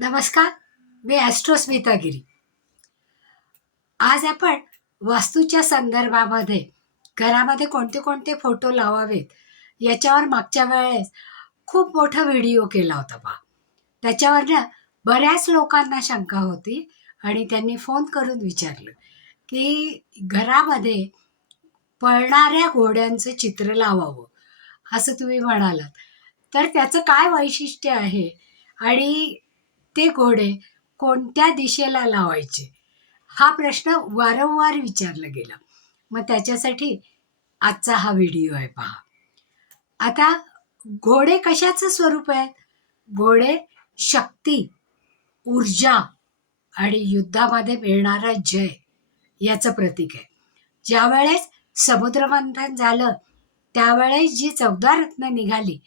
नमस्कार मी ॲस्ट्रोस्मिता गिरी आज आपण वास्तूच्या संदर्भामध्ये घरामध्ये कोणते कोणते फोटो लावावेत याच्यावर मागच्या वेळेस खूप मोठा व्हिडिओ केला होता बा. त्याच्यावर ना बऱ्याच लोकांना शंका होती आणि त्यांनी फोन करून विचारलं की घरामध्ये पळणाऱ्या घोड्यांचं चित्र लावावं असं तुम्ही म्हणालात. तर त्याचं काय वैशिष्ट्य आहे आणि ते घोडे कोणत्या दिशेला लावायचे? हा प्रश्न वारंवार विचारला गेला. मग त्याच्यासाठी आजचा हा व्हिडिओ आहे पहा. आता घोडे कशाचं स्वरूप आहे घोडे शक्ती ऊर्जा आणि युद्धामध्ये मिळणारा जय याचं प्रतीक आहे. ज्यावेळेस समुद्रमंथन झालं त्यावेळेस जी चौदा रत्न निघाली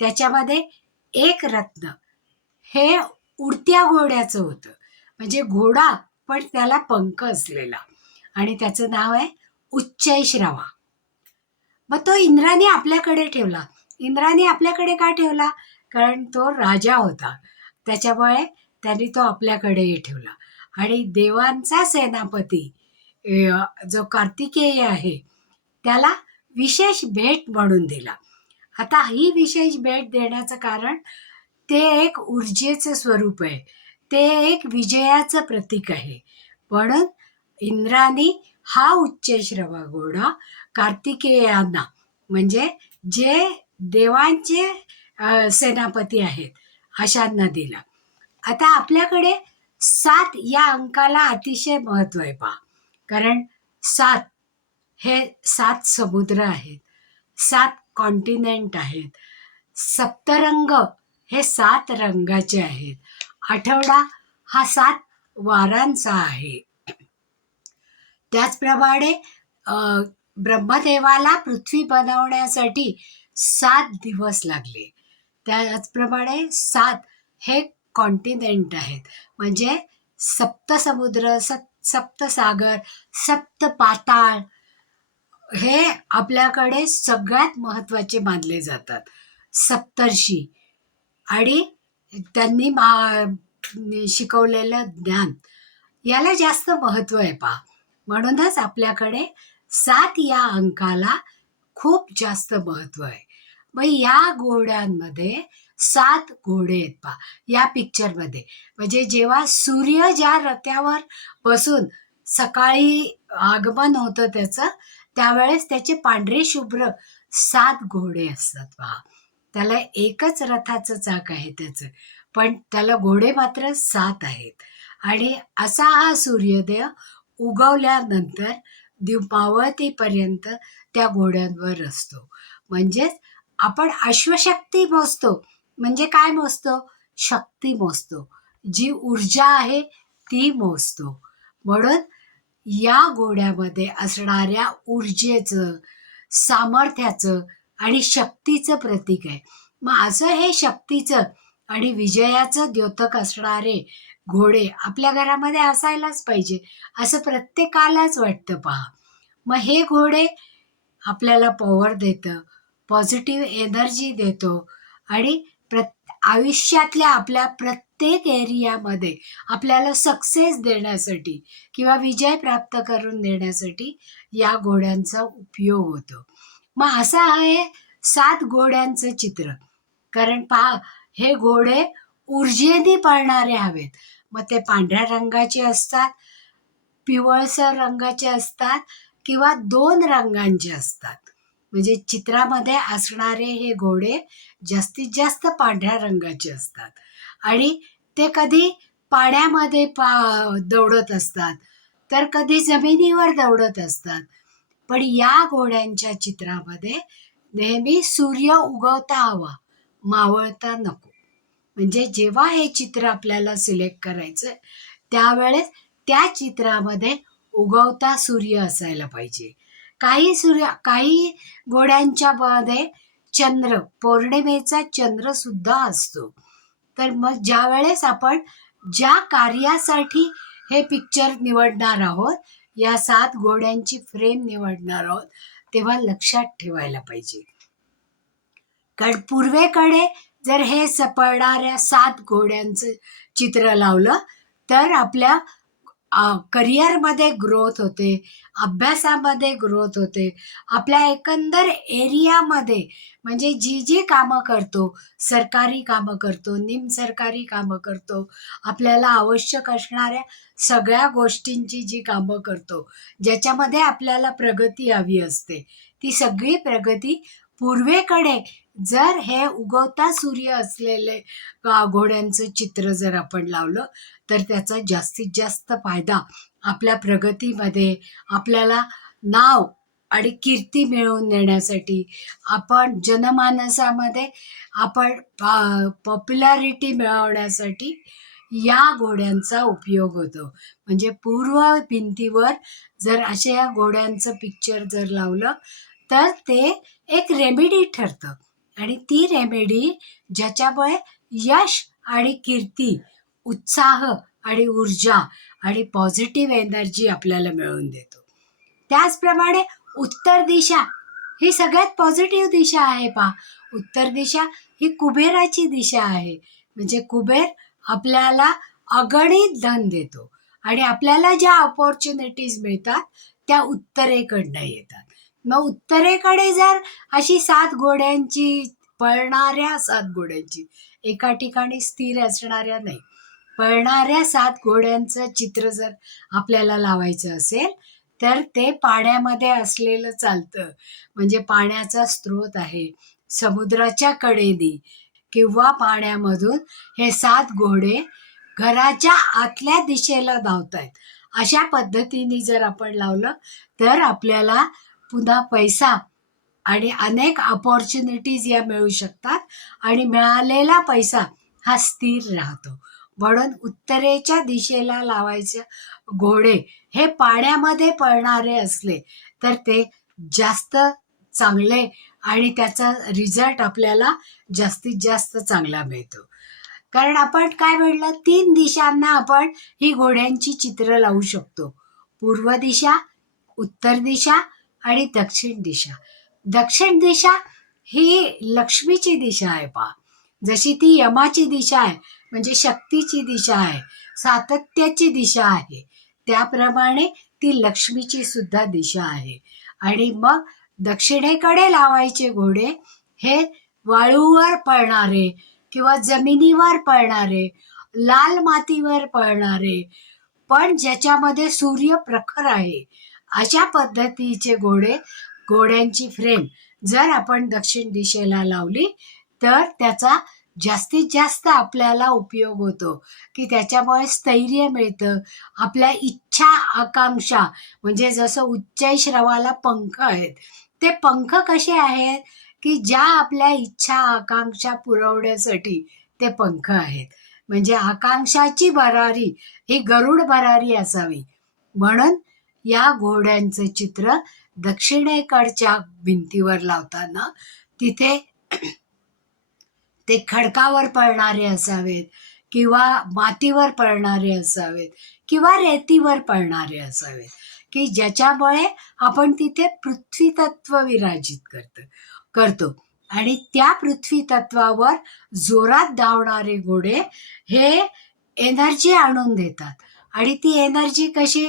त्याच्यामध्ये एक रत्न. हे उडत्या घोड्याचं होतं. म्हणजे घोडा पण त्याला पंख असलेला. आणि त्याचं नाव आहे उच्चैश्रवा मग तो इंद्राने आपल्याकडे ठेवला. इंद्राने आपल्याकडे का ठेवला? कारण तो राजा होता. त्याच्यामुळे त्यांनी तो आपल्याकडे ठेवला. आणि देवांचा सेनापती जो कार्तिकेय आहे त्याला विशेष भेट म्हणून दिला. आता ही विशेष भेट देण्याचं कारण ते एक ऊर्जेचं स्वरूप आहे. ते एक विजयाचं प्रतीक आहे. म्हणून इंद्रानी हा उच्चश्रवा घोडा कार्तिकेयांना म्हणजे जे देवांचे सेनापती आहेत अशांना दिला. आता आपल्याकडे सात या अंकाला अतिशय महत्त्व आहे पहा. कारण सात हे सात समुद्र आहेत सात कॉन्टिनेंट आहेत सप्तरंग हे सात रंगाचे आहेत. आठवडा हा सात वारांचा आहे. त्याचप्रमाणे ब्रह्मदेवाला पृथ्वी बनवण्यासाठी सात दिवस लागले. त्याचप्रमाणे सात हे कॉन्टिनेंट आहेत. म्हणजे सप्तसमुद्र सप्त सप्तसागर सप्त पाताळ हे आपल्याकडे सगळ्यात महत्त्वाचे मानले जातात. सप्तर्षी. आणि त्यांनी मा शिकवलेलं ज्ञान. याला जास्त महत्त्व आहे पहा. म्हणूनच आपल्याकडे सात या अंकाला खूप जास्त महत्त्व आहे. मग या घोड्यांमध्ये सात घोडे आहेत पहा या पिक्चरमध्ये म्हणजे जेव्हा सूर्य ज्या रथ्यावर बसून सकाळी आगमन होतं त्याचं त्यावेळेस त्याचे पांढरे शुभ्र सात घोडे असतात पहा. त्याला एकच रथाचं चाक आहे त्याचं. पण त्याला घोडे मात्र सात आहेत. आणि असा हा सूर्योदय उगवल्यानंतर दिवपावतीपर्यंत त्या घोड्यांवर असतो. म्हणजेच आपण अश्वशक्ती मोजतो. म्हणजे काय मोजतो? शक्ती मोजतो. जी ऊर्जा आहे ती मोजतो. म्हणून या घोड्यामध्ये असणाऱ्या ऊर्जेचं सामर्थ्याचं आणि शक्तीचं प्रतीक आहे. मग असं हे शक्तीचं आणि विजयाचं द्योतक असणारे घोडे आपल्या घरामध्ये असायलाच पाहिजे असं प्रत्येकालाच वाटतं पहा. मग हे घोडे आपल्याला पॉवर देतं पॉझिटिव्ह एनर्जी देतो आणि प्रत आयुष्यातल्या आपल्या प्रत्येक एरियामध्ये आपल्याला सक्सेस देण्यासाठी किंवा विजय प्राप्त करून देण्यासाठी या घोड्यांचा उपयोग होतो. मग असं आहे सात घोड्यांचं चित्र. कारण पहा हे घोडे ऊर्जेने पळणारे हवेत. मग ते पांढऱ्या रंगाचे असतात पिवळसर रंगाचे असतात किंवा दोन रंगांचे असतात. म्हणजे चित्रामध्ये असणारे हे घोडे जास्तीत जास्त पांढऱ्या रंगाचे असतात. आणि ते कधी पाण्यामध्ये पा दौडत असतात. तर कधी जमिनीवर दौडत असतात. पण या घोड्यांच्या चित्रामध्ये नेहमी सूर्य उगवता हवा मावळता नको. म्हणजे जेव्हा हे चित्र आपल्याला सिलेक्ट करायचं त्यावेळेस त्या चित्रामध्ये उगवता सूर्य असायला पाहिजे. काही सूर्य काही घोड्यांच्या मध्ये चंद्र पौर्णिमेचा चंद्र सुद्धा असतो. तर मग ज्या वेळेस आपण ज्या कार्यासाठी हे पिक्चर निवडणार आहोत या सात घोड्यांची फ्रेम निवडणार आहोत तेव्हा लक्षात ठेवायला पाहिजे. कारण पूर्वेकडे जर हे सपळणाऱ्या सात घोड्यांचं चित्र लावलं तर आपल्या करिअरमध्ये ग्रोथ होते अभ्यासामध्ये ग्रोथ होते आपल्या एकंदर एरियामध्ये म्हणजे जी जी कामं करतो सरकारी कामं करतो निमसरकारी कामं करतो आपल्याला आवश्यक असणाऱ्या सगळ्या गोष्टींची जी कामं करतो ज्याच्यामध्ये आपल्याला प्रगती हवी असते ती सगळी प्रगती पूर्वेकडे जर हे उगवता सूर्य असलेले घोड्यांचं चित्र जर आपण लावलं तर त्याचा जास्तीत जास्त फायदा आपल्या प्रगतीमध्ये आपल्याला नाव आणि कीर्ती मिळवून देण्यासाठी आपण जनमानसामध्ये आपण पॉप्युलॅरिटी मिळवण्यासाठी या घोड्यांचा उपयोग होतो. म्हणजे पूर्व भिंतीवर जर अशा या घोड्यांचं पिक्चर जर लावलं तर ते एक रेमेडी ठरतं. आणि ती रेमेडी ज्याच्यामुळे यश आणि कीर्ती उत्साह आणि ऊर्जा आणि पॉझिटिव्ह एनर्जी आपल्याला मिळवून देतो. त्याचप्रमाणे उत्तर दिशा ही सगळ्यात पॉझिटिव्ह दिशा आहे पा उत्तर दिशा ही कुबेराची दिशा आहे. म्हणजे कुबेर आपल्याला अगणित धन देतो. आणि आपल्याला ज्या ऑपॉर्च्युनिटीज मिळतात त्या उत्तरेकडनं येतात. मग उत्तरेकडे जर अशी सात घोड्यांची पळणाऱ्या सात घोड्यांची एका ठिकाणी स्थिर असणाऱ्या नाही पळणाऱ्या सात घोड्यांचं चित्र जर आपल्याला लावायचं असेल तर ते पाण्यामध्ये असलेलं चालतं. म्हणजे पाण्याचा स्रोत आहे. समुद्राच्या कडेने किंवा पाण्यामधून हे सात घोडे घराच्या आतल्या दिशेला धावत आहेत अशा पद्धतीने जर आपण लावलं तर आपल्याला पुन्हा पैसा आणि अनेक अपॉर्च्युनिटीज या मिळू शकतात आणि मिळालेला पैसा हा स्थिर राहतो. म्हणून उत्तरेच्या दिशेला लावायचे घोडे हे पाण्यामध्ये पळणारे असले तर ते जास्त चांगले आणि त्याचा रिझल्ट आपल्याला जास्तीत जास्त चांगला मिळतो. कारण आपण काय म्हणलं? तीन दिशांना आपण ही घोड्यांची चित्र लावू शकतो. पूर्व दिशा उत्तर दिशा आणि दक्षिण दिशा. दक्षिण दिशा ही लक्ष्मीची दिशा आहे पा जशी ती यमाची दिशा आहे म्हणजे शक्तीची दिशा आहे सातत्याची दिशा आहे त्याप्रमाणे ती लक्ष्मीची सुद्धा दिशा आहे. आणि मग दक्षिणेकडे लावायचे घोडे हे वाळूवर पळणारे किंवा जमिनीवर पळणारे लाल मातीवर पळणारे पण ज्याच्यामध्ये सूर्य प्रखर आहे अशा पद्धतीचे घोडे घोड्यांची फ्रेम जर आपण दक्षिण दिशेला लावली तर त्याचा जास्तीत जास्त आपल्याला उपयोग होतो. की त्याच्यामुळे स्थैर्य मिळतं. आपल्या इच्छा आकांक्षा म्हणजे जसं उच्चैश्रवाला पंख आहेत ते पंख कसे आहेत? की ज्या आपल्या इच्छा आकांक्षा पुरवण्यासाठी ते पंख आहेत. म्हणजे आकांक्षाची भरारी ही गरुड भरारी असावी. म्हणून या घोड्यांचं चित्र दक्षिणेकडच्या भिंतीवर लावताना तिथे ते खडकावर पळणारे असावेत किंवा मातीवर पळणारे असावेत किंवा रेतीवर पळणारे असावेत की ज्याच्यामुळे आपण तिथे पृथ्वी तत्व विराजित करतो करतो. आणि त्या पृथ्वी तत्वावर जोरात धावणारे घोडे हे एनर्जी आणून देतात. आणि ती एनर्जी कशी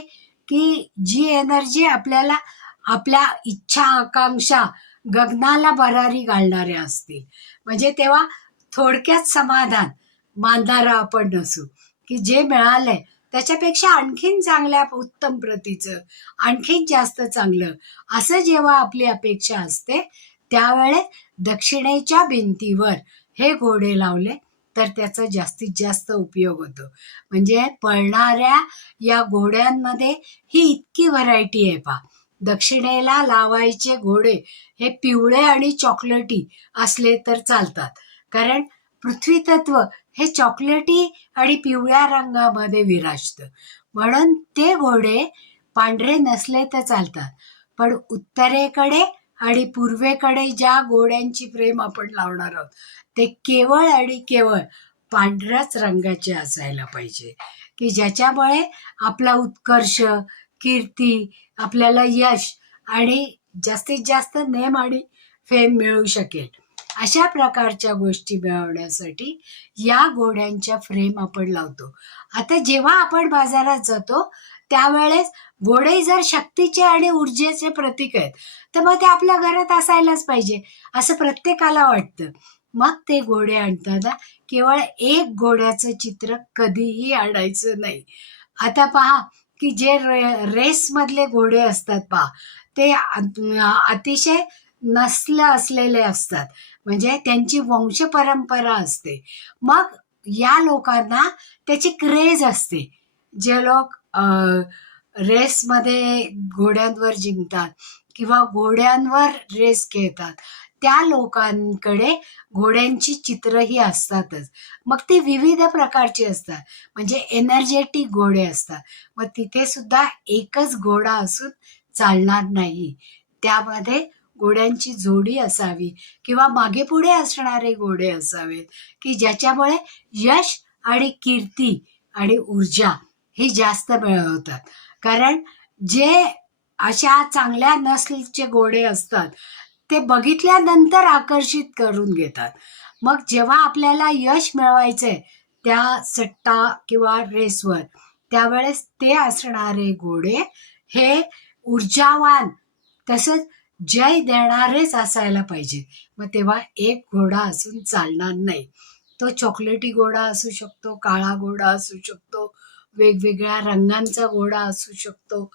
की जी एनर्जी आपल्याला आपल्या इच्छा आकांक्षा गगनाला भरारी घालणाऱ्या असतील. म्हणजे तेव्हा थोडक्यात समाधान मानणारा आपण नसू. की जे मिळालंय त्याच्यापेक्षा आणखीन चांगल्या उत्तम प्रतीचं आणखीन जास्त चांगलं असं जेव्हा आपली अपेक्षा असते त्यावेळेस दक्षिणेच्या भिंतीवर हे घोडे लावले तर त्याचा जास्तीत जास्त उपयोग होतो. म्हणजे पळणाऱ्या या घोड्यांमध्ये ही इतकी व्हरायटी आहे पा दक्षिणेला लावायचे घोडे हे पिवळे आणि चॉकलेटी असले तर चालतात. कारण पृथ्वीतत्व हे चॉकलेटी आणि पिवळ्या रंगामध्ये विराजतं. म्हणून ते घोडे पांढरे नसले तर चालतात. पण उत्तरेकडे आणि पूर्वेकडे ज्या घोड्यांची प्रेम आपण लावणार आहोत ते केवळ आणि केवळ पांढऱ्याच रंगाचे असायला पाहिजे. की ज्याच्यामुळे आपला उत्कर्ष कीर्ती आपल्याला यश आणि जास्तीत जास्त नेम आणि फेम मिळू शकेल. अशा प्रकारच्या गोष्टी मिळवण्यासाठी या घोड्यांच्या फ्रेम आपण लावतो. आता जेव्हा आपण बाजारात जातो त्यावेळेस घोडे जर शक्तीचे आणि ऊर्जेचे प्रतीक आहेत तर मग ते आपल्या घरात असायलाच पाहिजे असं प्रत्येकाला वाटतं. मग ते घोडे आणताना केवळ एक घोड्याचं चित्र कधीही आणायचं नाही. आता पहा की जे रे रेसमधले घोडे असतात पहा ते अतिशय नसल असलेले असतात. म्हणजे त्यांची वंश परंपरा असते. मग या लोकांना त्याची क्रेज असते. जे लोक रेसमध्ये घोड्यांवर जिंकतात किंवा घोड्यांवर रेस खेळतात. त्या लोकांकडे घोड्यांची चित्रही असतातच. मग ती विविध प्रकारची असतात. म्हणजे एनर्जेटिक घोडे असतात. मग तिथे सुद्धा एकच घोडा असून चालणार नाही. त्यामध्ये घोड्यांची जोडी असावी किंवा मागे पुढे असणारे घोडे असावेत की ज्याच्यामुळे यश आणि कीर्ती आणि ऊर्जा ही जास्त मिळवतात. कारण जे अशा चांगल्या नसलचे घोडे असतात ते बघितल्यानंतर आकर्षित करून घेतात. मग जेव्हा आपल्याला यश मिळवायचंय त्या सट्टा किंवा रेसवर त्यावेळेस ते असणारे घोडे हे ऊर्जावान तसंच जय देणारेच असायला पाहिजे. मग तेव्हा एक घोडा असून चालणार नाही. तो चॉकलेटी घोडा असू शकतो काळा घोडा असू शकतो वेगवेगळ्या रंगांचा घोडा असू शकतो.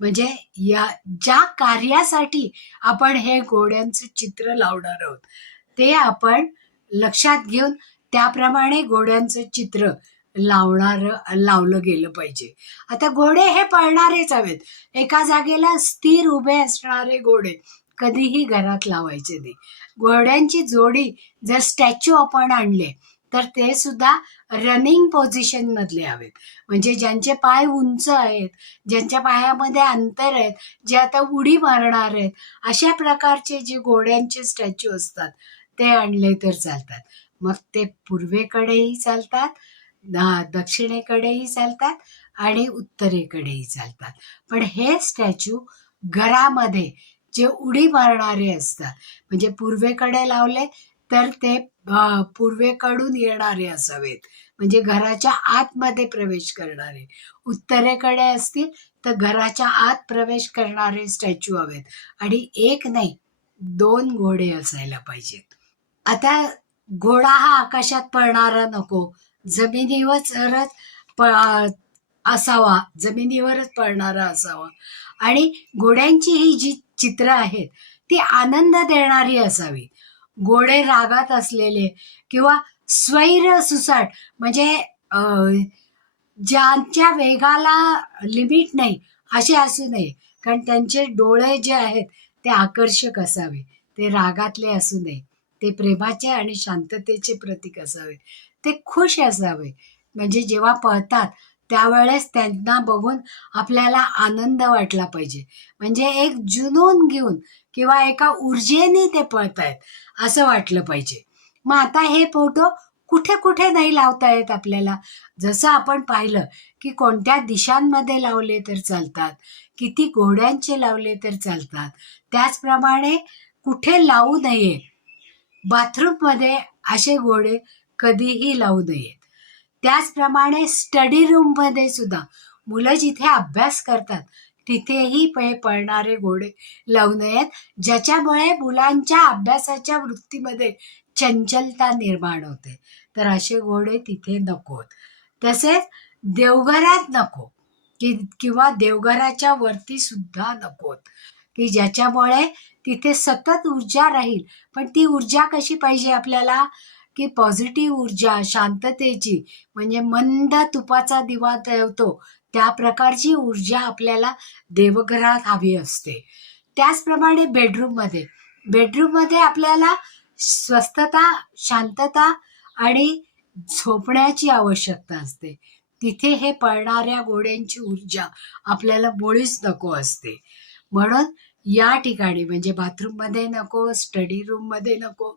म्हणजे या ज्या कार्यासाठी आपण हे घोड्यांचं चित्र लावणार आहोत ते आपण लक्षात घेऊन त्याप्रमाणे घोड्यांचं चित्र लावणार लावलं गेलं पाहिजे. आता घोडे हे पळणारेच हवेत. एका जागेला स्थिर उभे असणारे घोडे कधीही घरात लावायचे नाही. घोड्यांची जोडी जर स्टॅच्यू आपण आणले तर ते सुद्धा रनिंग पोझिशन मधले हवेत. म्हणजे ज्यांचे पाय उंच आहेत ज्यांच्या पायामध्ये अंतर आहेत जे आता उडी मारणार आहेत अशा प्रकारचे जे घोड्यांचे स्टॅच्यू असतात ते आणले तर चालतात. मग ते पूर्वेकडेही चालतात दक्षिणेकडेही चालतात आणि उत्तरेकडेही चालतात. पण हे स्टॅच्यू घरामध्ये जे उडी मारणारे असतात म्हणजे पूर्वेकडे लावले तर ते पूर्वेकडून येणारे असावेत. म्हणजे घराच्या आतमध्ये प्रवेश करणारे. उत्तरेकडे असतील तर घराच्या आत प्रवेश करणारे स्टॅच्यू हवेत. आणि एक नाही दोन घोडे असायला पाहिजेत. आता घोडा हा आकाशात पळणारा नको. जमिनीवरच असावा. जमिनीवरच पळणारा असावा. आणि घोड्यांची ही जी चित्र आहेत ती आनंद देणारी असावी. गोडे रागात असलेले किंवा स्वैर सुसाट म्हणजे ज्यांच्या वेगाला लिमिट नाही असे असू नये. कारण त्यांचे डोळे जे आहेत ते आकर्षक असावे. ते रागातले असू नये. ते प्रेमाचे आणि शांततेचे प्रतीक असावे. ते खुश असावे. म्हणजे जेव्हा पळतात त्यावेळेस त्यांना बघून आपल्याला आनंद वाटला पाहिजे. म्हणजे एक जुनून घेऊन किंवा एका ऊर्जेने ते पळतायत असं वाटलं पाहिजे. मग आता हे फोटो कुठे कुठे नाही लावता येत आपल्याला? जसं आपण पाहिलं की कोणत्या दिशांमध्ये लावले तर चालतात किती घोड्यांचे लावले तर चालतात त्याचप्रमाणे कुठे लावू नये? बाथरूममध्ये असे घोडे कधीही लावू नयेत. त्याचप्रमाणे स्टडी रूममध्ये सुद्धा मुलं जिथे अभ्यास करतात तिथेही पे पळणारे घोडे लावू नयेत ज्याच्यामुळे मुलांच्या अभ्यासाच्या वृत्तीमध्ये चंचलता निर्माण होते. तर असे घोडे तिथे नकोत. तसेच देवघरात नको कि किंवा देवघराच्या वरती सुद्धा नकोत की ज्याच्यामुळे तिथे सतत ऊर्जा राहील. पण ती ऊर्जा कशी पाहिजे आपल्याला? की पॉझिटिव्ह ऊर्जा शांततेची म्हणजे मंद तुपाचा दिवा ठेवतो त्या प्रकारची ऊर्जा आपल्याला देवघरात हवी असते. त्याचप्रमाणे बेडरूममध्ये बेडरूममध्ये आपल्याला स्वस्थता शांतता आणि झोपण्याची आवश्यकता असते. तिथे हे पळणाऱ्या गोड्यांची ऊर्जा आपल्याला मुळीच नको असते. म्हणून या ठिकाणी म्हणजे बाथरूममध्ये नको स्टडी रूममध्ये नको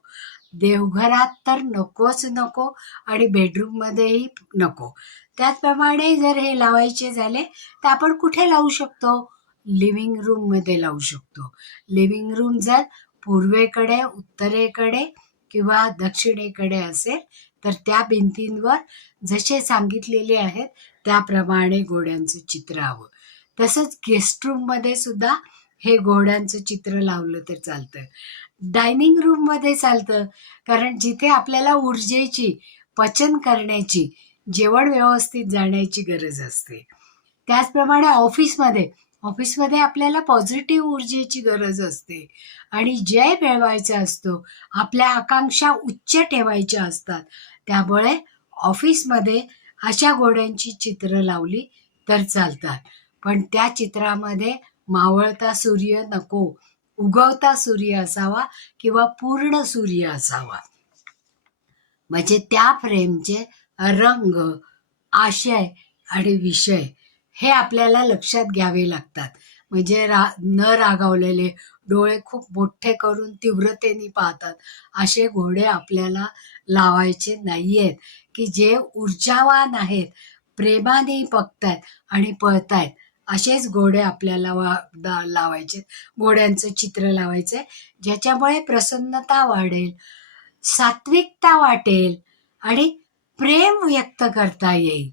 देवघरात तर नकोच नको आणि बेडरूममध्येही नको. त्याचप्रमाणे जर हे लावायचे झाले तर आपण कुठे लावू शकतो? लिव्हिंग रूममध्ये लावू शकतो. लिव्हिंग रूम जर पूर्वेकडे उत्तरेकडे किंवा दक्षिणेकडे असेल तर त्या भिंतींवर जसे सांगितलेले आहेत त्याप्रमाणे घोड्यांचं चित्र हवं. तसंच गेस्ट रूममध्ये सुद्धा हे घोड्यांचं चित्र लावलं तर चालतं. डायनिंग रूममध्ये चालतं कारण जिथे आपल्याला ऊर्जेची पचन करण्याची जेवण व्यवस्थित जाण्याची गरज असते. त्याचप्रमाणे ऑफिसमध्ये ऑफिसमध्ये आपल्याला पॉझिटिव्ह ऊर्जेची गरज असते. आणि जय मिळवायचा असतो आपल्या आकांक्षा उच्च ठेवायच्या असतात. त्यामुळे ऑफिसमध्ये अशा घोड्यांची चित्र लावली तर चालतात. पण त्या चित्रामध्ये मावळता सूर्य नको उगवता सूर्य असावा किंवा पूर्ण सूर्य असावा. म्हणजे त्या फ्रेमचे रंग आशय आणि विषय हे आपल्याला लक्षात घ्यावे लागतात. म्हणजे रा न रागावलेले डोळे खूप मोठे करून तीव्रतेने पाहतात. असे घोडे आपल्याला लावायचे नाही आहेत की जे ऊर्जावान आहेत प्रेमाने पकतायत आणि पळतायत. असेच घोडे आपल्याला वा लावायचे. घोड्यांचं चित्र लावायचं ज्याच्यामुळे प्रसन्नता वाढेल सात्विकता वाटेल आणि प्रेम व्यक्त करता येईल.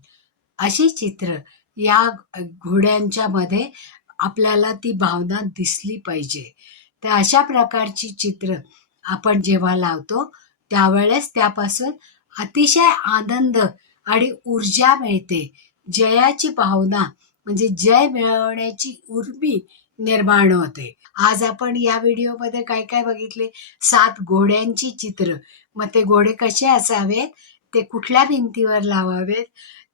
अशी चित्र या घोड्यांच्या मध्ये आपल्याला ती भावना दिसली पाहिजे. तर अशा प्रकारची चित्र आपण जेव्हा लावतो त्यावेळेस त्यापासून अतिशय आनंद आणि ऊर्जा मिळते. जयाची भावना म्हणजे जय मिळवण्याची उर्मी निर्माण होते. आज आपण या व्हिडिओमध्ये काय काय बघितले? सात घोड्यांची चित्र. मग ते घोडे कसे असावेत? ते कुठल्या भिंतीवर लावावेत?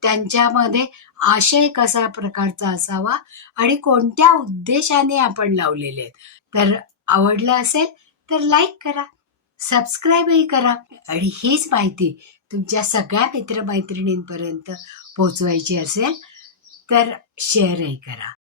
त्यांच्यामध्ये आशय कसा प्रकारचा असावा? आणि कोणत्या उद्देशाने आपण लावलेले आहेत? तर आवडलं असेल तर लाईक करा सबस्क्राईबही करा आणि हीच माहिती तुमच्या सगळ्या मित्रमैत्रिणींपर्यंत पोहोचवायची असेल तर शेअरही करा.